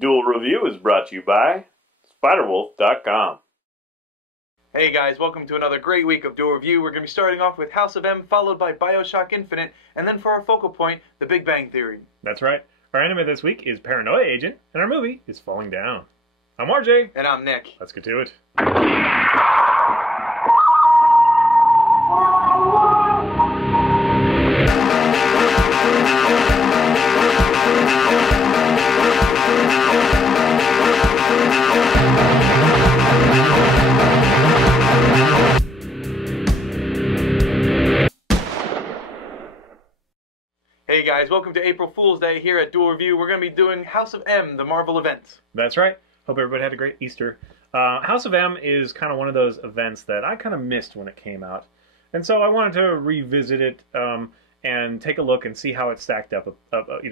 Duel Review is brought to you by SpiderWolf.com. Hey guys, welcome to another great week of Duel Review. We're going to be starting off with House of M, followed by BioShock Infinite, and then for our focal point, The Big Bang Theory. That's right. Our anime this week is Paranoia Agent, and our movie is Falling Down. I'm RJ. And I'm Nick. Let's get to it. Hey guys, welcome to April Fool's Day here at Duel Review. We're going to be doing House of M, the Marvel event. That's right. Hope everybody had a great Easter. House of M is kind of one of those events that I kind of missed when it came out. And so I wanted to revisit it and take a look and see how it stacked up,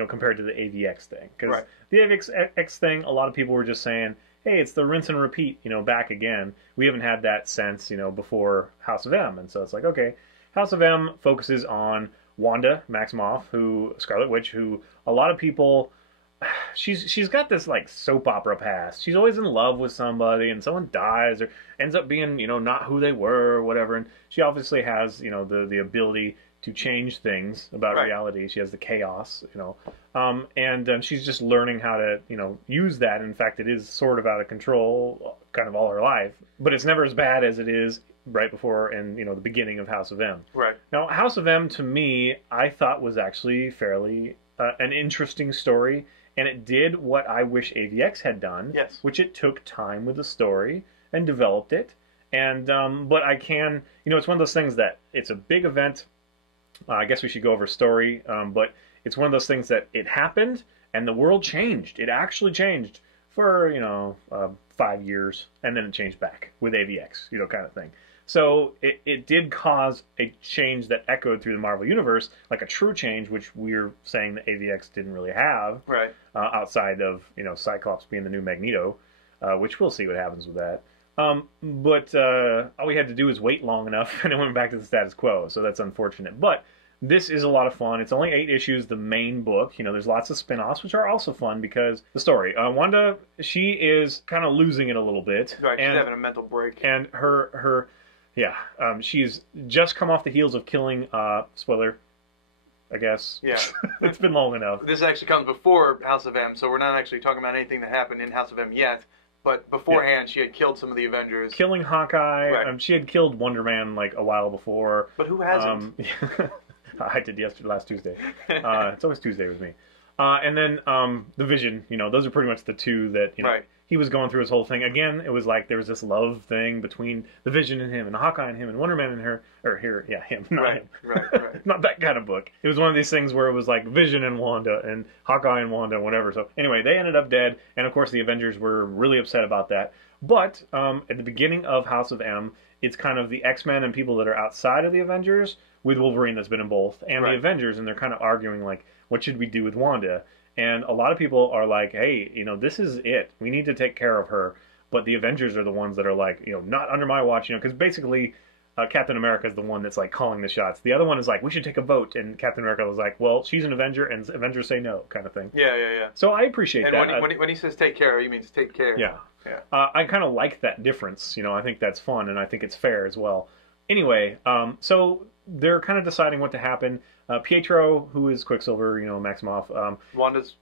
compared to the AVX thing. Because the AVX thing, a lot of people were just saying, hey, it's the rinse and repeat, back again. We haven't had that since, before House of M. And so it's like, okay, House of M focuses on Wanda Maximoff, Scarlet Witch, who a lot of people, she's got this like soap opera past. She's always in love with somebody, and someone dies or ends up being not who they were or whatever. And she obviously has the ability to change things about reality. She has the chaos, and she's just learning how to use that. In fact, it is sort of out of control, kind of all her life. But it's never as bad as it is right before in the beginning of House of M. Right. Now, House of M to me, I thought was actually fairly an interesting story, and it did what I wish AVX had done. Yes. Which it took time with the story and developed it. And but I can, it's one of those things that it's a big event. I guess we should go over story, but it's one of those things that it happened and the world changed. It actually changed for 5 years, and then it changed back with AVX, kind of thing. So it did cause a change that echoed through the Marvel Universe, like a true change, which we're saying that AVX didn't really have, right? Outside of Cyclops being the new Magneto, which we'll see what happens with that. But all we had to do was wait long enough, and it went back to the status quo. So that's unfortunate. But this is a lot of fun. It's only 8 issues, the main book. There's lots of spin-offs, which are also fun because the story. Wanda, she is kind of losing it a little bit. Right, she's having a mental break. And she's just come off the heels of killing, spoiler, I guess. Yeah. It's been long enough. This actually comes before House of M, so we're not actually talking about anything that happened in House of M yet. But beforehand, she had killed some of the Avengers. Killing Hawkeye. Right. She had killed Wonder Man like a while before. But who hasn't? I did last Tuesday. It's always Tuesday with me. And then the Vision, those are pretty much the two that, he was going through his whole thing. Again, it was like there was this love thing between the Vision and him, and Hawkeye and him, and Wonder Man and her, or him, not him. Right. Not that kind of book. It was one of these things where it was like Vision and Wanda, and Hawkeye and Wanda, and whatever. So anyway, they ended up dead, and of course the Avengers were really upset about that. But at the beginning of House of M, it's kind of the X-Men and people that are outside of the Avengers, with Wolverine that's been in both, and the Avengers, and they're kind of arguing like, what should we do with Wanda? And a lot of people are like, hey, this is it. We need to take care of her. But the Avengers are the ones that are like, not under my watch, because basically Captain America is the one that's like calling the shots. The other one is like, we should take a vote. And Captain America was like, well, she's an Avenger, and Avengers say no, kind of thing. Yeah. So I appreciate that. And when he says take care, he means take care. Yeah. I kind of like that difference. I think that's fun, and I think it's fair as well. Anyway, so they're kind of deciding what to happen. Pietro, who is Quicksilver, Maximoff, Wanda's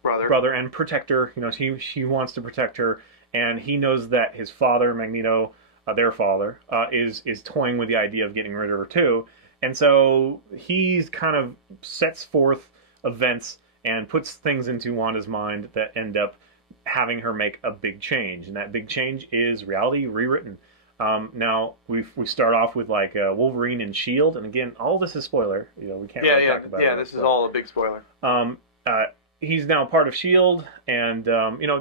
brother and protector. She wants to protect her, and he knows that his father, Magneto, their father, is toying with the idea of getting rid of her too. And so he kind of sets forth events and puts things into Wanda's mind that end up having her make a big change, and that big change is reality rewritten. Now we start off with like Wolverine and Shield, and again, all this is spoiler. We can't really talk about it. Yeah, this is all a big spoiler. He's now part of Shield, and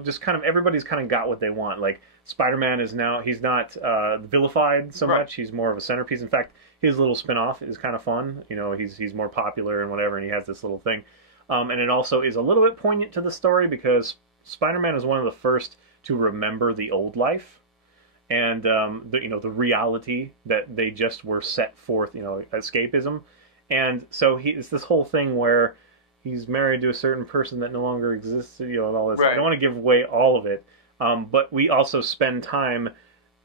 just kind of everybody's kind of got what they want. Like Spider-Man is now, he's not vilified so much. He's more of a centerpiece. In fact, his little spin-off is kind of fun. He's more popular and whatever, and he has this little thing. And it also is a little bit poignant to the story because Spider-Man is one of the first to remember the old life. And the reality that they just were set forth, escapism, and so it's this whole thing where he's married to a certain person that no longer exists, and all this. Right. I don't want to give away all of it, but we also spend time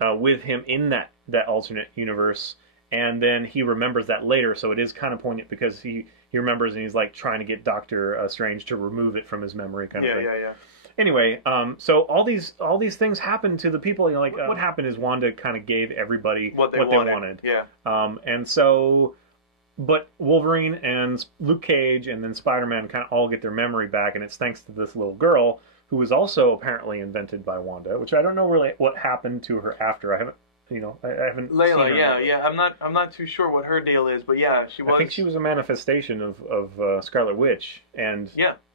with him in that alternate universe, and then he remembers that later, so it is kind of poignant because he remembers and he's like trying to get Doctor Strange to remove it from his memory, kind of thing. Yeah. Anyway, so all these things happen to the people. What happened is Wanda kind of gave everybody what they wanted. Yeah. And so, but Wolverine and Luke Cage and then Spider-Man kind of all get their memory back, and it's thanks to this little girl who was also apparently invented by Wanda, which I don't know really what happened to her after. I haven't. I haven't Layla, seen her. yeah. I'm not too sure what her deal is, but yeah, she was. I think she was a manifestation of Scarlet Witch, and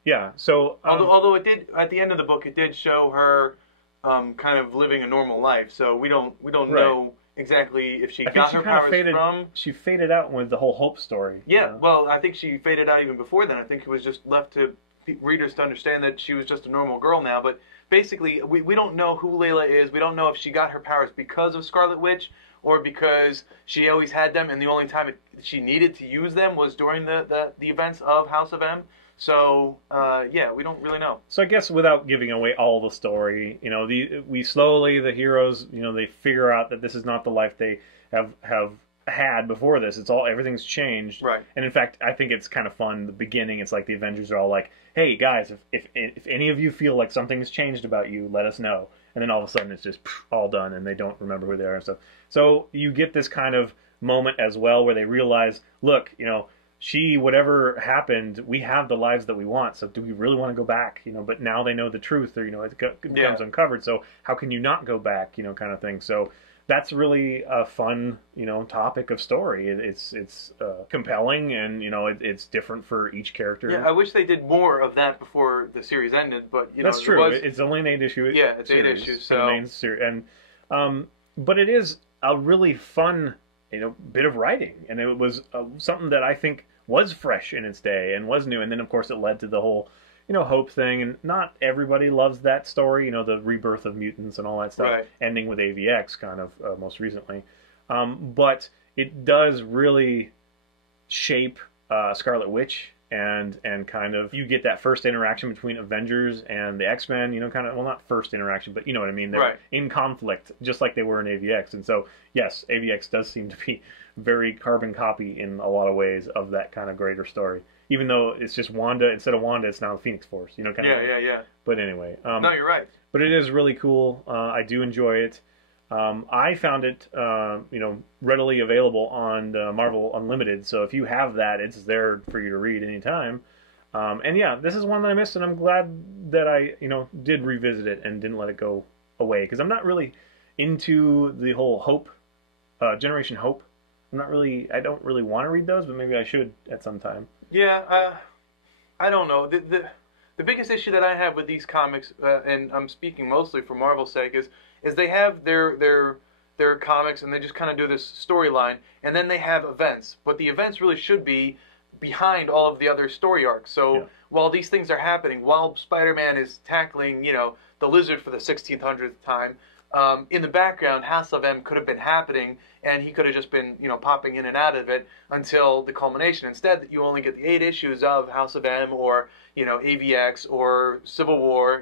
yeah. So although it did at the end of the book, it did show her kind of living a normal life. So we don't know exactly if she got her powers from. She faded out with the whole Hope story. Yeah, well, I think she faded out even before then. I think it was just left to readers to understand that she was just a normal girl now, but. Basically, we don't know who Layla is. We don't know if she got her powers because of Scarlet Witch or because she always had them, and the only time she needed to use them was during the events of House of M. So, we don't really know. So I guess without giving away all the story, the heroes, they figure out that this is not the life they have had before this. Everything's changed. Right. And in fact, I think it's kind of fun. The beginning, it's like the Avengers are all like, hey guys, if any of you feel like something's changed about you, let us know. And then all of a sudden it's just all done and they don't remember who they are and stuff. So you get this kind of moment as well where they realize, look, whatever happened, we have the lives that we want, so do we really want to go back? But now they know the truth, or it becomes uncovered, so how can you not go back, kind of thing. So that's really a fun, topic of story. It's compelling, and it's different for each character. Yeah, I wish they did more of that before the series ended, but that's true. It's only an 8-issue. Yeah, it's 8 issues. So the main series, and but it is a really fun, bit of writing, and it was something that I think was fresh in its day and was new, and then of course it led to the whole. Hope thing, and not everybody loves that story, the rebirth of mutants and all that stuff, right. Ending with AVX kind of most recently. But it does really shape Scarlet Witch, and kind of, you get that first interaction between Avengers and the X-Men, kind of, well, not first interaction, but you know what I mean? They're right. in conflict, just like they were in AVX. And so, yes, AVX does seem to be very carbon copy in a lot of ways of that kind of greater story. Even though it's just Wanda, instead of Wanda, it's now the Phoenix Force, kind of. Yeah. But anyway. No, you're right. But it is really cool. I do enjoy it. I found it, readily available on Marvel Unlimited. So if you have that, it's there for you to read anytime. And yeah, this is one that I missed, and I'm glad that I, did revisit it and didn't let it go away. Because I'm not really into the whole Hope, Generation Hope. I don't really want to read those, but maybe I should at some time. Yeah, I don't know. The biggest issue that I have with these comics, and I'm speaking mostly for Marvel's sake, is they have their comics and they just kind of do this storyline, and then they have events. But the events really should be behind all of the other story arcs. So while these things are happening, while Spider-Man is tackling, the Lizard for the 1600th time, in the background, House of M could have been happening, and he could have just been, popping in and out of it until the culmination. Instead, you only get the 8 issues of House of M or, AVX or Civil War,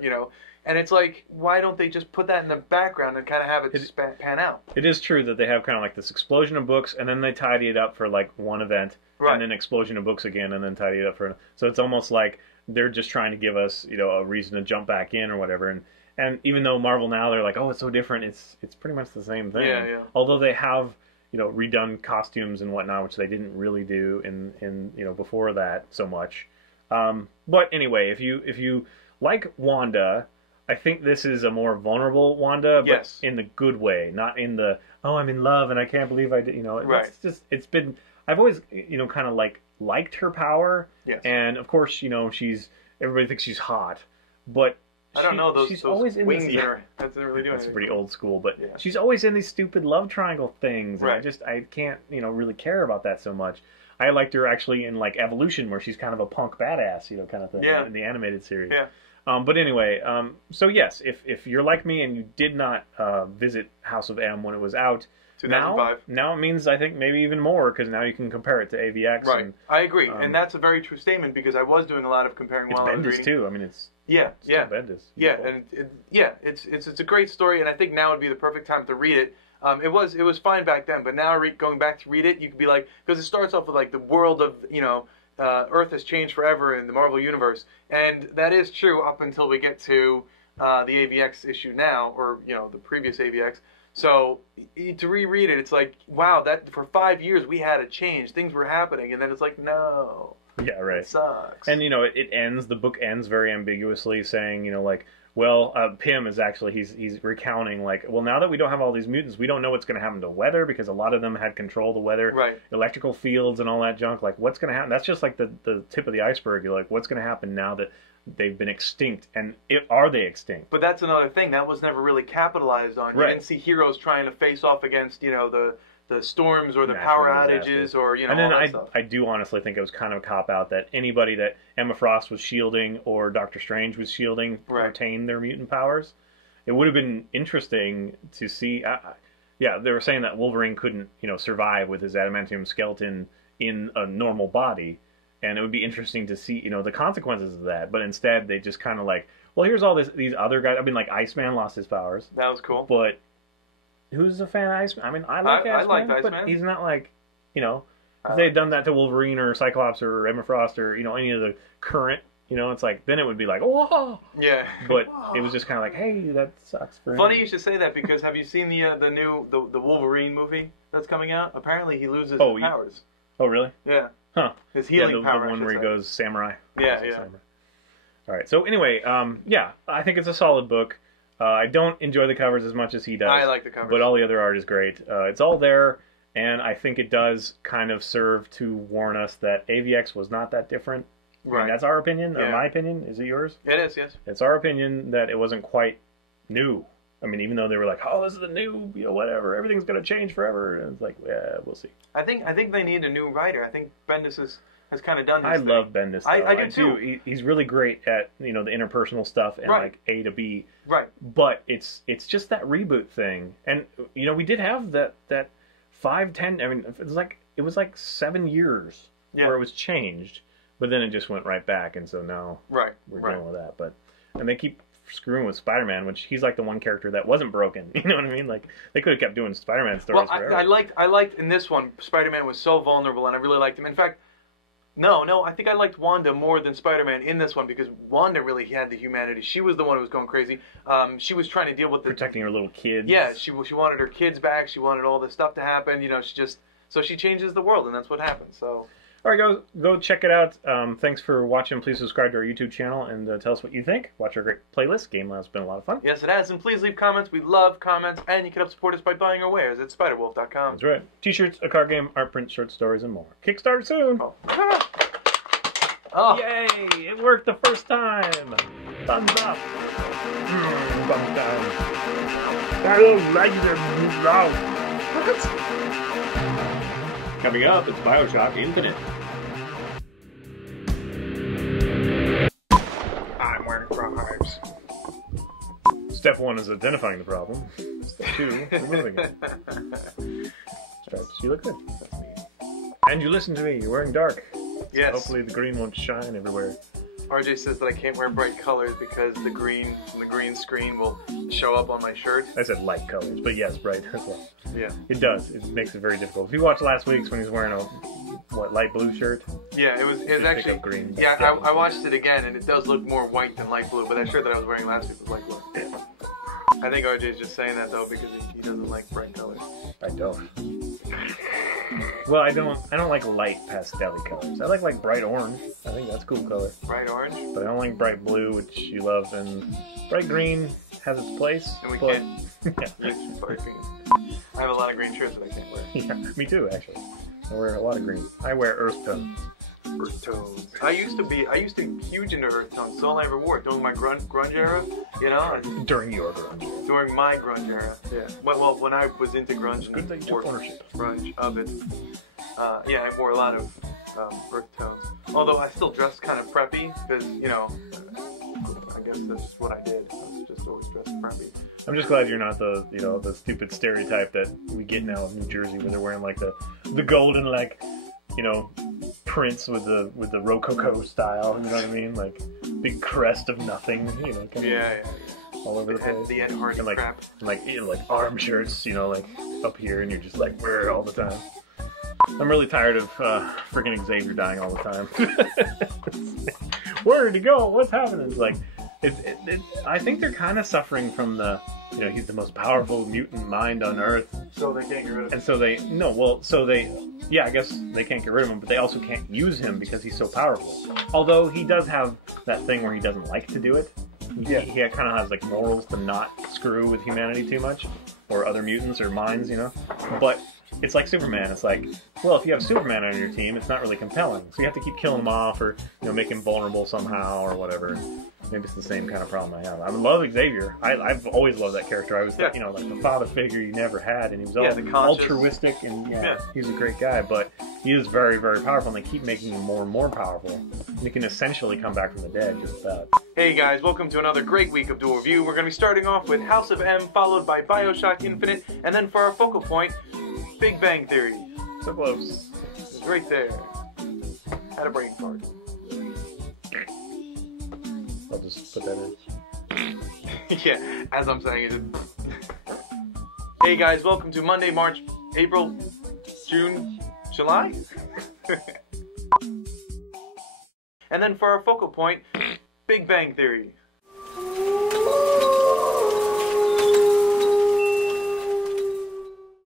and it's like, why don't they just put that in the background and kind of have it pan out? It is true that they have kind of like this explosion of books, and then they tidy it up for like one event, right. And then explosion of books again, and then tidy it up for. So it's almost like they're just trying to give us, a reason to jump back in or whatever. And even though Marvel now, they're like, oh, it's so different, it's pretty much the same thing. Yeah. Although they have, redone costumes and whatnot, which they didn't really do in before that so much. But anyway, if you like Wanda, I think this is a more vulnerable Wanda, but yes. In the good way, not in the, oh, I'm in love and I can't believe I did, Right. It's been, I've always, kind of liked her power. Yes. And of course, everybody thinks she's hot, but I don't know, she's those always in wings this, that doesn't really do anything. That's pretty old school, but yeah. She's always in these stupid love triangle things, and right. I can't, really care about that so much. I liked her actually in like Evolution, where she's kind of a punk badass, kind of thing, in the animated series. Yeah. But anyway, so yes, if you're like me and you did not visit House of M when it was out, 2005. Now it means, I think, maybe even more, because now you can compare it to AVX. Right. And, I agree, and that's a very true statement, because I was doing a lot of comparing it's while I was Bendis, reading. too. I mean, it's Bendis. Yeah, and it's a great story, and I think now would be the perfect time to read it. It was fine back then, but now going back to read it, you could be like, because it starts off with like the world of, Earth has changed forever in the Marvel Universe, and that is true up until we get to the AVX issue now, or the previous AVX. So to reread it, it's like, wow, that for 5 years we had a change, things were happening, and then it's like, no, yeah, right, it sucks. And it ends. The book ends very ambiguously, saying, like, well, Pym is actually he's recounting, like, well, now that we don't have all these mutants, we don't know what's going to happen to weather, because a lot of them had control of the weather, right? Electrical fields and all that junk. Like, what's going to happen? That's just like the tip of the iceberg. You're like, what's going to happen now that they've been extinct, and are they extinct? But that's another thing that was never really capitalized on. You didn't see heroes trying to face off against the storms or the natural power disasters. outages or and then all that stuff. I do honestly think it was kind of a cop out that anybody that Emma Frost was shielding or Doctor Strange was shielding retained their mutant powers. It would have been interesting to see. Yeah, they were saying that Wolverine couldn't survive with his adamantium skeleton in a normal body. And it would be interesting to see, the consequences of that. But instead, they just kind of like, well, here's all these other guys. I mean, like, Iceman lost his powers. That was cool. But who's a fan of Iceman? I mean, I like Iceman, but he's not like, if they had done that to Wolverine or Cyclops or Emma Frost or, any of the current, it's like, then it would be like, oh, yeah. But it was just kind of like, hey, that sucks for him. Funny you should say that, because have you seen the new Wolverine movie that's coming out? Apparently he loses his powers. Oh, really? Yeah. Huh. His healing power. The one where he goes samurai. Yeah. Samurai. All right. So anyway, I think it's a solid book. I don't enjoy the covers as much as he does. I like the covers. But all the other art is great. It's all there, and I think it does kind of serve to warn us that AVX was not that different. Right. I mean, that's our opinion, or my opinion. Is it yours? It is, yes. It's our opinion that it wasn't quite new. I mean, even though they were like, oh, this is the new, whatever, everything's going to change forever. And it's like, yeah, we'll see. I think they need a new writer. I think Bendis has kind of done this I thing. love Bendis, though. I do too. He's really great at, the interpersonal stuff and, like, A to B. Right. But it's just that reboot thing. And, we did have that 5, 10, I mean, it was like 7 years where it was changed. But then it just went right back, and so now we're dealing with that. And they keep screwing with Spider-Man, which he's like the one character that wasn't broken. You know what I mean? Like, they could have kept doing Spider-Man stories forever. I liked in this one, Spider-Man was so vulnerable, and I really liked him. In fact, no, I think I liked Wanda more than Spider-Man in this one, because Wanda really had the humanity. She was the one who was going crazy. She was trying to deal with protecting her little kids. Yeah, she wanted her kids back. She wanted all this stuff to happen. So she changes the world, and that's what happens. So. All right, go check it out. Thanks for watching. Please subscribe to our YouTube channel and tell us what you think. Watch our great playlist. Game Lab's been a lot of fun. Yes, it has. And please leave comments. We love comments. And you can help support us by buying our wares at spiderwolf.com. That's right. T-shirts, a card game, art print, short stories, and more. Kickstarter soon. Oh. Yay! It worked the first time. Thumbs up. Thumbs down. I don't like them. Coming up, it's BioShock Infinite. I'm wearing Crocs. Step 1 is identifying the problem. Step 2, removing it. Stripes, you look good. And you listen to me, you're wearing dark. Yes. So hopefully the green won't shine everywhere. RJ says that I can't wear bright colors because the green from the green screen will show up on my shirt. I said light colors, but yes, bright as well. Yeah. It does. It makes it very difficult. If you watched last week's when he was wearing a light blue shirt. Yeah, it was actually green. Yeah, I watched it again, and it does look more white than light blue. But that shirt that I was wearing last week was light blue. Yeah. I think RJ's just saying that though because he doesn't like bright colors. I don't. Well, I don't like light pastel colors. I like bright orange. I think that's a cool color. Bright orange? But I don't like bright blue, which you love, and bright green has its place. And we but... can't use bright green. I have a lot of green shirts that I can't wear. Yeah, me too, actually. I wear a lot of green. I wear earth tones. Earth tones. I used to be huge into earth tones. That's all I ever wore during my grunge era. During your grunge. During my grunge era. Yeah. Well, when I was into grunge and good that you took ownership. Grunge of it. I wore a lot of earth tones. Although I still dress kind of preppy because I guess that's just what I did. I was just always dressed preppy. I'm just glad you're not the the stupid stereotype that we get now in New Jersey, where they're wearing like the golden like prints with the Rococo style. You know what I mean? Like big crest of nothing. Yeah. All over the place. The Ed Hardy and like, crap. And like arm shirts, like up here, and you're just like wear it all the time. I'm really tired of freaking Xavier dying all the time. Where did he go? What's happening? It's like, I think they're kind of suffering from the, he's the most powerful mutant mind on Earth. So they can't get rid of him. And so I guess they can't get rid of him, but they also can't use him because he's so powerful. Although he does have that thing where he doesn't like to do it. He kind of has like morals to not screw with humanity too much, or other mutants or minds, But it's like Superman. It's like, well, if you have Superman on your team, it's not really compelling. So you have to keep killing him off, or make him vulnerable somehow, or whatever. Maybe it's the same kind of problem I have. I love Xavier. I've always loved that character. I was, like the father figure you never had, and he was altruistic, and he's a great guy. But he is very, very powerful, and they keep making him more and more powerful. And he can essentially come back from the dead just about. Hey guys, welcome to another great week of Duel Review. We're going to be starting off with House of M, followed by BioShock Infinite, and then for our focal point, Big Bang Theory. So close. It's right there. Had a brain fart. I'll just put that in. Yeah, as I'm saying it. Hey guys, welcome to Monday, March, April, June, July? And then for our focal point, Big Bang Theory.